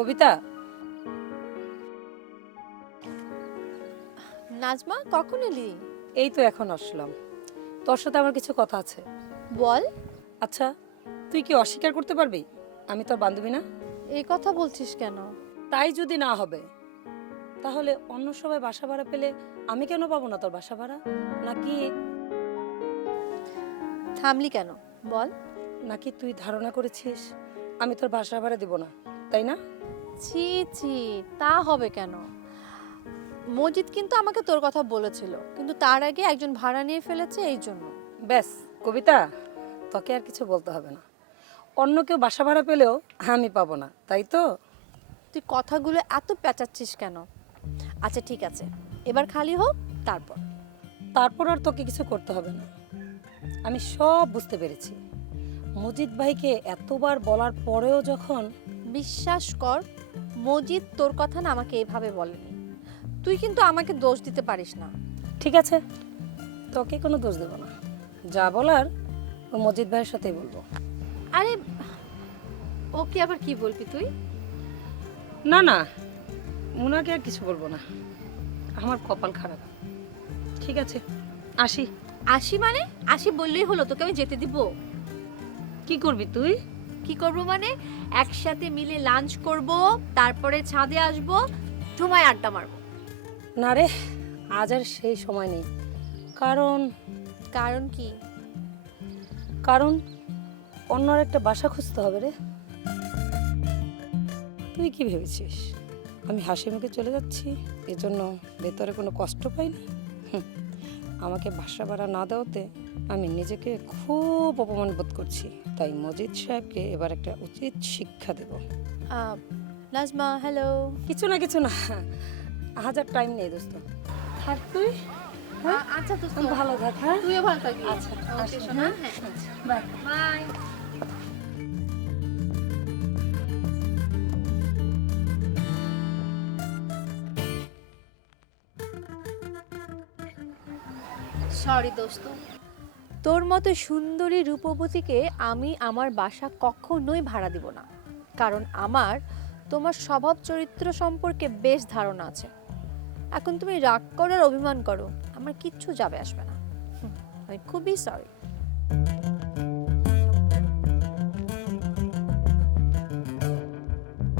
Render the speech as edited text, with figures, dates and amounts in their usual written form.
কবিতা, নাজমা কখন এলি? এই তো এখন আসলাম। তোর সাথে আমার কিছু কথা আছে। বল। আচ্ছা, তুই কি অস্বীকার করতে পারবি আমি তোর বান্ধবী না? এই কথা বলছিস কেন? তাই যদি না হবে তাহলে অন্য সবাই বাসা ভাড়া পেলে আমি কেন পাবো না তোর বাসা ভাড়া? নাকি থামলি কেন বল। নাকি তুই ধারণা করেছিস আমি তোর বাসা ভাড়া দিব না, তাই না? ছি ছি, তা হবে কেন? মজিদ কিন্তু আমাকে তোর কথা বলেছিল, কিন্তু তার আগে একজন ভাড়া নিয়ে ফেলেছে এই জন্য। ব্যাস কবিতা, তোকে আর কিছু বলতে হবে না। অন্য কেউ বাসা ভাড়া পেলেও আমি পাবো না, তাই তো? তুই কথাগুলো এত পেঁচাচ্ছিস কেন? আচ্ছা ঠিক আছে, এবার খালি হোক তারপর। তারপর আর তোকে কিছু করতে হবে না। আমি সব বুঝতে পেরেছি। মজিদ ভাইকে এতবার বলার পরেও যখন বিশ্বাস কর, মজিদ তোর কথা না আমাকে এভাবে বলেনি। তুই কিন্তু আমাকে দোষ দিতে পারিস না। ঠিক আছে, তোকে কোনো দোষ দেবো না। যা বলার ও মজিদ ভাইয়ের সাথেই বলবো। আরে ওকে আবার কি বলবি তুই? না না, ওনাকে আর কিছু বলবো না। আমার কপাল খারাপ। ঠিক আছে, আসি। আসি মানে? আসি বললেই হলো? তোকে আমি যেতে দিব? কি করবি তুই? কি করব মানে? একসাথে মিলে লাঞ্চ করব, তারপরে ছাদে আসব, ধুমায় আড্ডা মারব। না রে, আজ আর সেই সময় নেই। কারণ কারণ কি? কারণ অন্য আর একটা বাসা খুঁজতে হবে রে। তুই কি ভেবেছিস আমি হাসি মুখে চলে যাচ্ছি এজন্য ভেতরে কোনো কষ্ট পাইনি? আমাকে বাসা ভাড়া না দেওয়াতে আমি নিজেকে খুব অপমান বোধ করছি। তাই মজিদ সাহেবকে এবার একটা উচিত শিক্ষা দেব। নাজমা হ্যালো। কিছু না কিছু না, হাজার টাইম নেই দোস্ত। থাক তুই। আচ্ছা দোস্ত, ভালো থাক। হ্যাঁ, তুইও ভালো থাকবি। আচ্ছা, ওকে আসি, সোনা। হ্যাঁ? হ্যাঁ বাই। বাই। সরি দোস্ত, তোর মতো সুন্দরী রূপবতীকে আমি আমার বাসা কখনোই ভাড়া দিব না। কারণ আমার তোমার স্বভাব চরিত্র সম্পর্কে বেশ ধারণা আছে। এখন তুমি রাগ করো আর অভিমান করো, আমার কিচ্ছু যাবে আসবে না। আমি খুবই সরি।